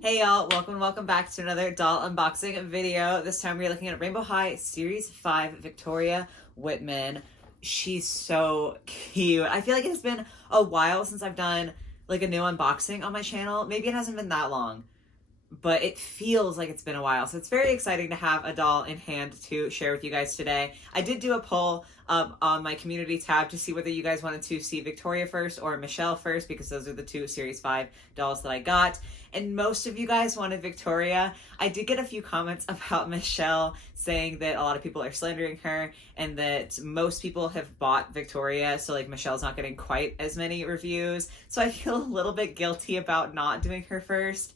Hey y'all, welcome back to another doll unboxing video. This time we're looking at Rainbow High Series 5 Victoria Whitman. She's so cute. I feel like it has been a while since I've done like a new unboxing on my channel. Maybe it hasn't been that long, but it feels like it's been a while. So it's very exciting to have a doll in hand to share with you guys today. I did do a poll on my community tab to see whether you guys wanted to see Victoria first or Michelle first, because those are the two Series 5 dolls that I got. And most of you guys wanted Victoria. I did get a few comments about Michelle saying that a lot of people are slandering her and that most people have bought Victoria, so like Michelle's not getting quite as many reviews. So I feel a little bit guilty about not doing her first.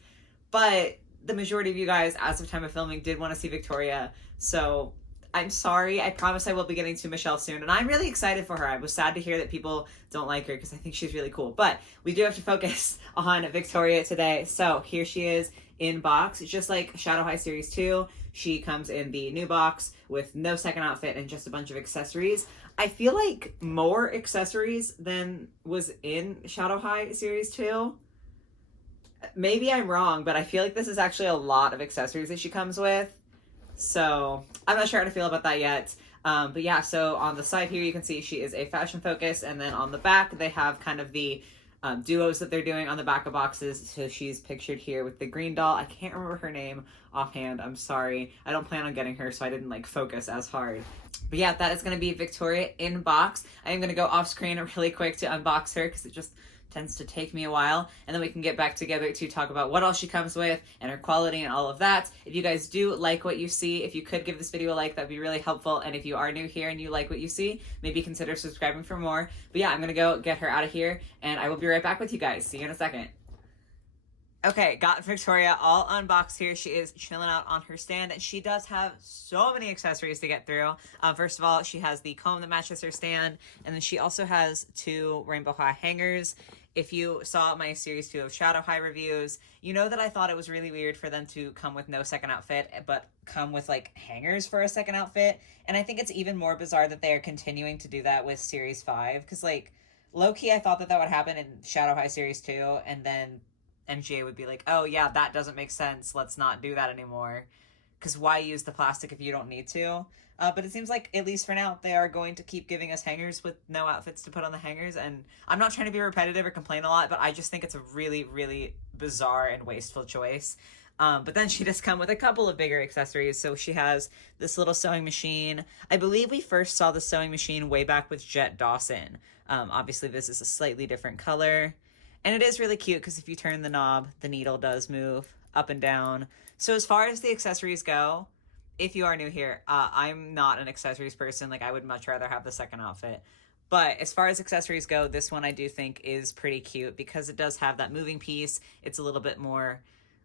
But the majority of you guys, as of time of filming, did want to see Victoria. So I'm sorry. I promise I will be getting to Michelle soon. And I'm really excited for her. I was sad to hear that people don't like her because I think she's really cool. But we do have to focus on Victoria today. So here she is in box. It's just like Shadow High Series 2. She comes in the new box with no second outfit and just a bunch of accessories. I feel like more accessories than was in Shadow High Series 2. Maybe I'm wrong, but I feel like this is actually a lot of accessories that she comes with. So I'm not sure how to feel about that yet. But yeah, so on the side here, you can see she is a fashion focus. And then on the back, they have kind of the duos that they're doing on the back of boxes. So she's pictured here with the green doll. I can't remember her name offhand. I'm sorry. I don't plan on getting her, so I didn't like focus as hard. But yeah, that is going to be Victoria in box. I am going to go off screen really quick to unbox her because it just tends to take me a while, and then we can get back together to talk about what all she comes with and her quality and all of that. If you guys do like what you see, if you could give this video a like, that'd be really helpful. And if you are new here and you like what you see, maybe consider subscribing for more. But yeah, I'm gonna go get her out of here, and I will be right back with you guys. See you in a second. Okay, got Victoria all unboxed here. She is chilling out on her stand, and she does have so many accessories to get through. First of all, she has the comb that matches her stand, and then she also has two Rainbow High hangers. If you saw my Series 2 of Shadow High reviews, you know that I thought it was really weird for them to come with no second outfit, but come with like hangers for a second outfit. And I think it's even more bizarre that they are continuing to do that with Series 5, because like low-key I thought that that would happen in Shadow High Series 2, and then MGA would be like, oh yeah, that doesn't make sense, let's not do that anymore, because why use the plastic if you don't need to? But it seems like, at least for now, they are going to keep giving us hangers with no outfits to put on the hangers. And I'm not trying to be repetitive or complain a lot, but I just think it's a really, really bizarre and wasteful choice. But then she does come with a couple of bigger accessories. So she has this little sewing machine. I believe we first saw the sewing machine way back with Jet Dawson. Obviously, this is a slightly different color. And it is really cute because if you turn the knob, the needle does move up and down. So as far as the accessories go, if you are new here, I'm not an accessories person. Like, I would much rather have the second outfit. But as far as accessories go, this one I do think is pretty cute because it does have that moving piece. It's a little bit more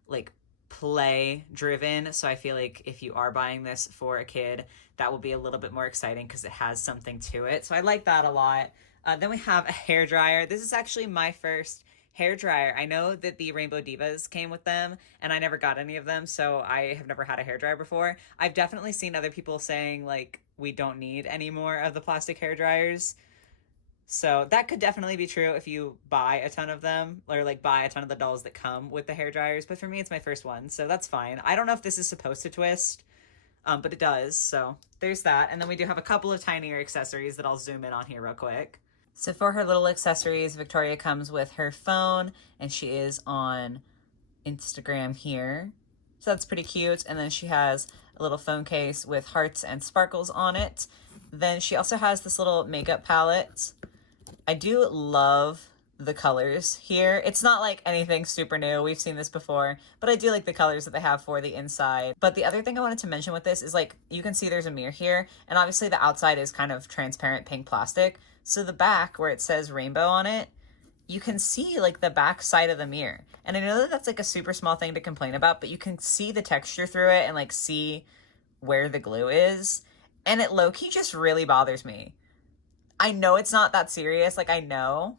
like play driven. So I feel like if you are buying this for a kid, that will be a little bit more exciting because it has something to it. So I like that a lot. Then we have a hair dryer. This is actually my first hair dryer. I know that the Rainbow Divas came with them, and I never got any of them, so I have never had a hair dryer before. I've definitely seen other people saying, like, we don't need any more of the plastic hair dryers. So that could definitely be true if you buy a ton of them, or like buy a ton of the dolls that come with the hair dryers. But for me, it's my first one, so that's fine. I don't know if this is supposed to twist, but it does, so there's that. And then we do have a couple of tinier accessories that I'll zoom in on here real quick. So for her little accessories, Victoria comes with her phone, and she is on Instagram here. So that's pretty cute. And then she has a little phone case with hearts and sparkles on it. Then she also has this little makeup palette. I do love the colors here. It's not like anything super new. We've seen this before, but I do like the colors that they have for the inside. But the other thing I wanted to mention with this is, like, you can see there's a mirror here, and obviously the outside is kind of transparent pink plastic. So the back, where it says rainbow on it, you can see like the back side of the mirror. And I know that that's like a super small thing to complain about, but you can see the texture through it and like see where the glue is. And it low-key just really bothers me. I know it's not that serious, like I know,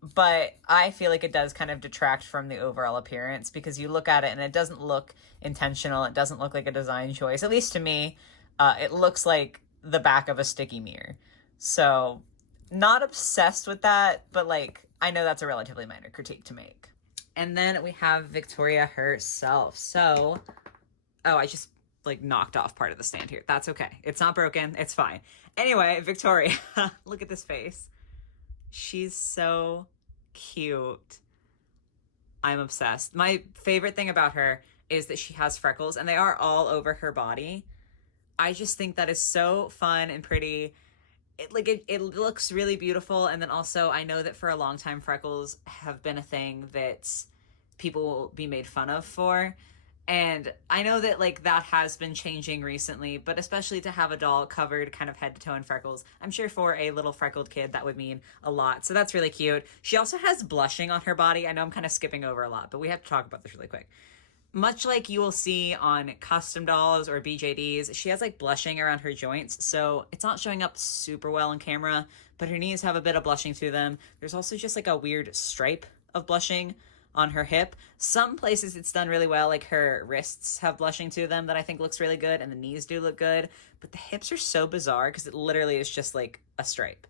but I feel like it does kind of detract from the overall appearance because you look at it and it doesn't look intentional. It doesn't look like a design choice. At least to me, it looks like the back of a sticky mirror. So not obsessed with that, but like I know that's a relatively minor critique to make. And then we have Victoria herself. So, oh, I just like knocked off part of the stand here. That's okay. It's not broken. It's fine. Anyway, Victoria, look at this face. She's so cute. I'm obsessed. My favorite thing about her is that she has freckles and they are all over her body. I just think that is so fun and pretty. It looks really beautiful. And then also I know that for a long time freckles have been a thing that people will be made fun of for. And I know that like that has been changing recently, but especially to have a doll covered kind of head to toe in freckles, I'm sure for a little freckled kid that would mean a lot. So that's really cute. She also has blushing on her body. I know I'm kind of skipping over a lot, but we have to talk about this really quick. Much like you will see on custom dolls or BJDs, she has like blushing around her joints, so it's not showing up super well on camera, but her knees have a bit of blushing to them. There's also just like a weird stripe of blushing on her hip. Some places it's done really well, like her wrists have blushing to them that I think looks really good, and the knees do look good, but the hips are so bizarre because it literally is just like a stripe.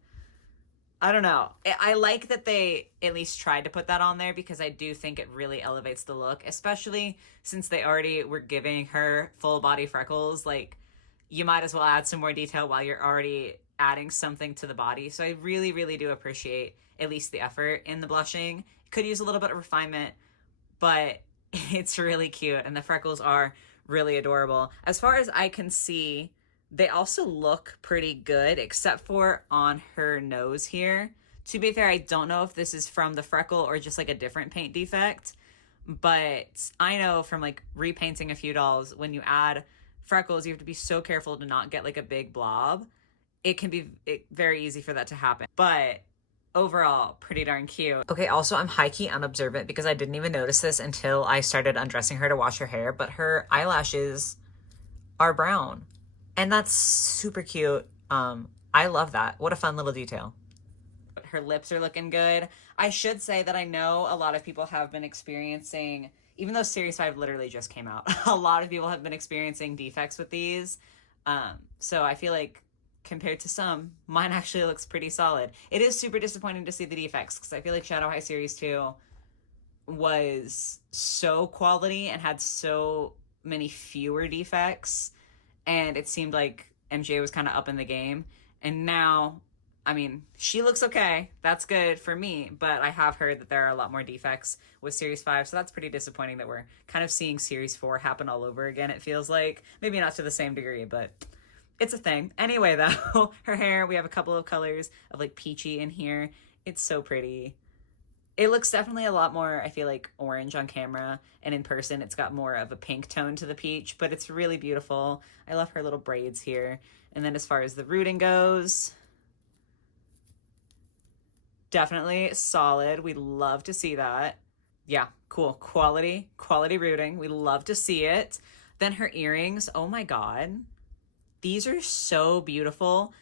I don't know. I like that they at least tried to put that on there because I do think it really elevates the look, especially since they already were giving her full body freckles. Like, you might as well add some more detail while you're already adding something to the body. So I really, really do appreciate at least the effort in the blushing. Could use a little bit of refinement, but it's really cute and the freckles are really adorable. As far as I can see, they also look pretty good, except for on her nose here. To be fair, I don't know if this is from the freckle or just like a different paint defect, but I know from like repainting a few dolls, when you add freckles, you have to be so careful to not get like a big blob. It can be very easy for that to happen, but overall, pretty darn cute. Okay, also I'm high-key unobservant because I didn't even notice this until I started undressing her to wash her hair, but her eyelashes are brown. And that's super cute. I love that. What a fun little detail. Her lips are looking good. I should say that I know a lot of people have been experiencing, even though Series 5 literally just came out, a lot of people have been experiencing defects with these. So I feel like compared to some, mine actually looks pretty solid. It is super disappointing to see the defects because I feel like Shadow High Series 2 was so quality and had so many fewer defects. And it seemed like MJ was kind of up in the game. And now, I mean, she looks okay. That's good for me. But I have heard that there are a lot more defects with Series 5. So that's pretty disappointing that we're kind of seeing Series 4 happen all over again, it feels like. Maybe not to the same degree, but it's a thing. Anyway, though, her hair, we have a couple of colors of like peachy in here. It's so pretty. It looks definitely a lot more, I feel like, orange on camera, and in person it's got more of a pink tone to the peach, but it's really beautiful. I love her little braids here. And then as far as the rooting goes, definitely solid. We love to see that. Yeah, cool. Quality rooting. We love to see it. Then her earrings, oh my God. These are so beautiful.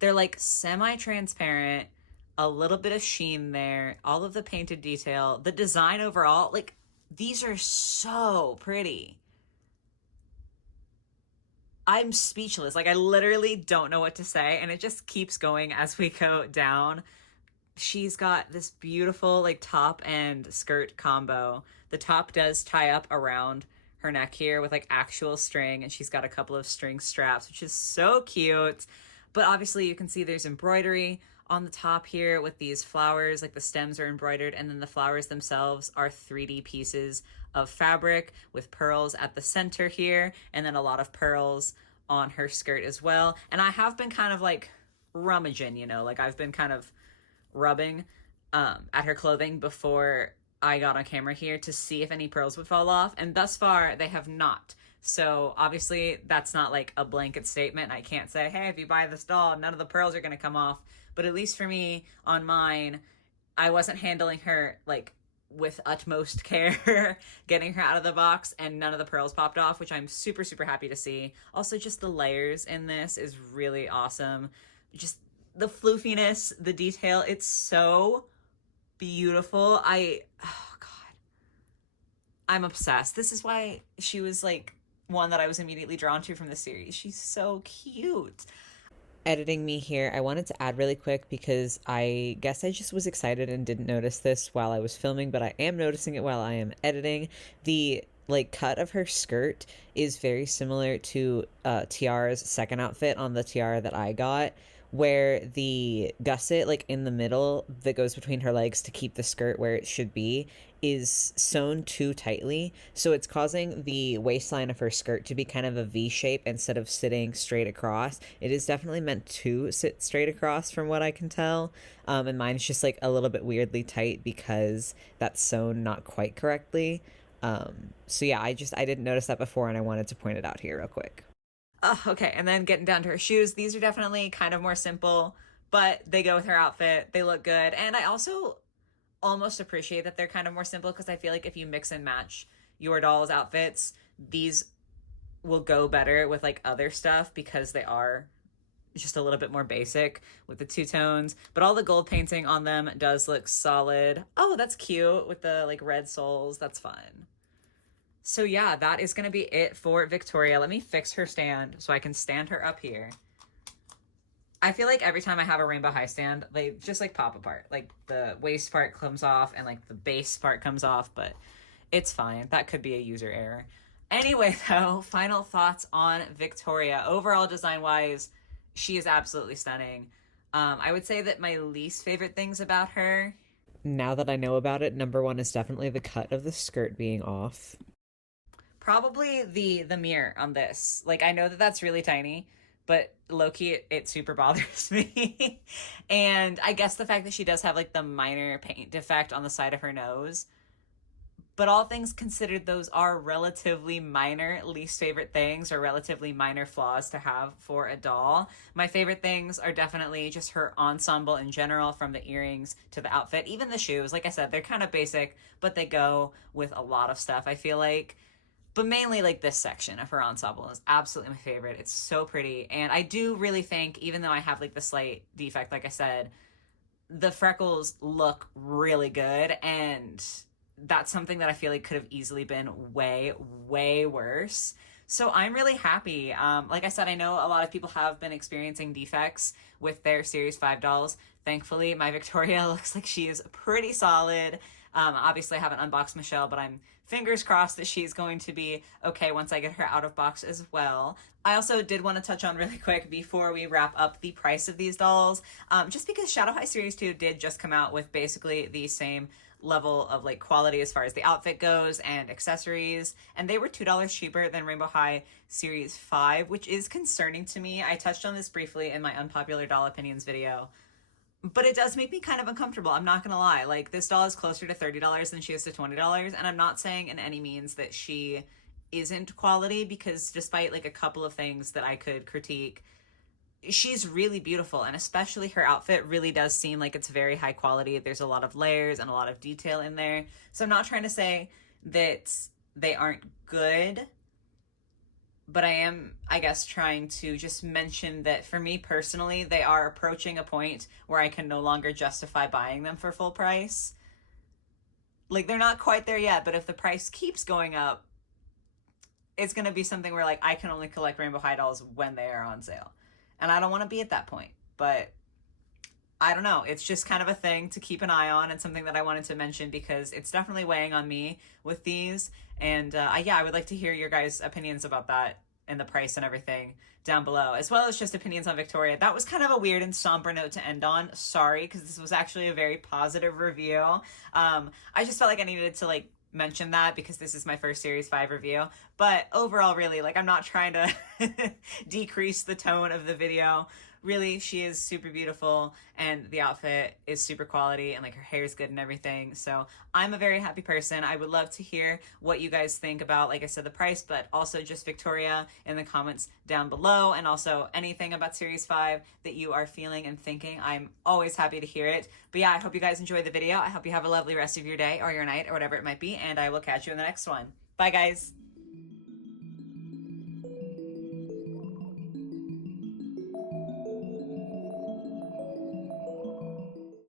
They're like semi-transparent, a little bit of sheen there, all of the painted detail, the design overall, like these are so pretty. I'm speechless. Like I literally don't know what to say, and it just keeps going as we go down. She's got this beautiful like top and skirt combo. The top does tie up around her neck here with like actual string, and she's got a couple of string straps, which is so cute. But obviously you can see there's embroidery on the top here with these flowers, like the stems are embroidered, and then the flowers themselves are 3D pieces of fabric with pearls at the center here, and then a lot of pearls on her skirt as well. And I have been kind of like rummaging, you know, like I've been kind of rubbing at her clothing before I got on camera here to see if any pearls would fall off, and thus far they have not. So obviously that's not like a blanket statement. I can't say, hey, if you buy this doll, none of the pearls are going to come off. But at least for me, on mine, I wasn't handling her like with utmost care, getting her out of the box, and none of the pearls popped off, which I'm super, super happy to see. Also, just the layers in this is really awesome. Just the floofiness, the detail, it's so beautiful. Oh God, I'm obsessed. This is why she was like one that I was immediately drawn to from the series. She's so cute. editing me here, I wanted to add really quick because I guess I just was excited and didn't notice this while I was filming, but I am noticing it while I am editing. The like cut of her skirt is very similar to Tiara's second outfit on the tiara that I got, where the gusset like in the middle that goes between her legs to keep the skirt where it should be is sewn too tightly, so it's causing the waistline of her skirt to be kind of a V shape instead of sitting straight across. It is definitely meant to sit straight across from what I can tell, and mine's just like a little bit weirdly tight because that's sewn not quite correctly. So yeah, I didn't notice that before, and I wanted to point it out here real quick. Okay, and then getting down to her shoes, these are definitely kind of more simple, but they go with her outfit. They look good, and I also almost appreciate that they're kind of more simple because I feel like if you mix and match your doll's outfits, these will go better with like other stuff because they are just a little bit more basic with the two tones. But all the gold painting on them does look solid. Oh, that's cute with the like red soles. That's fun. So yeah, that is going to be it for Victoria. Let me fix her stand so I can stand her up here. I feel like every time I have a rainbow high stand, they just like pop apart. Like the waist part comes off and like the base part comes off, but it's fine. That could be a user error. Anyway, though, final thoughts on Victoria. Overall, design wise, she is absolutely stunning. I would say that my least favorite things about her, now that I know about it, number one is definitely the cut of the skirt being off. Probably the mirror on this. Like I know that that's really tiny, but low-key it super bothers me. And I guess the fact that she does have like the minor paint defect on the side of her nose. But all things considered, those are relatively minor least favorite things or relatively minor flaws to have for a doll. My favorite things are definitely just her ensemble in general, from the earrings to the outfit, even the shoes. Like I said, they're kind of basic, but they go with a lot of stuff, I feel like. But mainly like this section of her ensemble is absolutely my favorite. It's so pretty. And I do really think, even though I have like the slight defect, like I said, the freckles look really good. And that's something that I feel like could have easily been way, way worse. So I'm really happy. Like I said, I know a lot of people have been experiencing defects with their Series 5 dolls. Thankfully, my Victoria looks like she is pretty solid. Obviously, I haven't unboxed Michelle, but I'm fingers crossed that she's going to be okay once I get her out of box as well. I also did want to touch on really quick before we wrap up the price of these dolls, just because Shadow High Series 2 did just come out with basically the same level of like quality as far as the outfit goes and accessories, and they were $2 cheaper than Rainbow High Series 5, which is concerning to me. I touched on this briefly in my unpopular doll opinions video, but it does make me kind of uncomfortable. I'm not gonna lie. Like, this doll is closer to $30 than she is to $20, and I'm not saying in any means that she isn't quality, because despite like a couple of things that I could critique, she's really beautiful, and especially her outfit really does seem like it's very high quality. There's a lot of layers and a lot of detail in there. So I'm not trying to say that they aren't good, but I am, I guess, trying to just mention that for me personally, they are approaching a point where I can no longer justify buying them for full price. Like, they're not quite there yet, but if the price keeps going up, it's going to be something where, like, I can only collect Rainbow High dolls when they are on sale. And I don't want to be at that point, but I don't know. It's just kind of a thing to keep an eye on, and something that I wanted to mention because it's definitely weighing on me with these. And yeah, I would like to hear your guys' opinions about that and the price and everything down below, as well as just opinions on Victoria. That was kind of a weird and somber note to end on. Sorry, because this was actually a very positive review. I just felt like I needed to like mention that because this is my first Series 5 review. But overall, really, like, I'm not trying to decrease the tone of the video. Really, she is super beautiful, and the outfit is super quality, and like her hair is good and everything. So I'm a very happy person. I would love to hear what you guys think about, like I said, the price, but also just Victoria in the comments down below, and also anything about Series 5 that you are feeling and thinking. I'm always happy to hear it. But yeah, I hope you guys enjoyed the video. I hope you have a lovely rest of your day or your night or whatever it might be, and I will catch you in the next one. Bye, guys.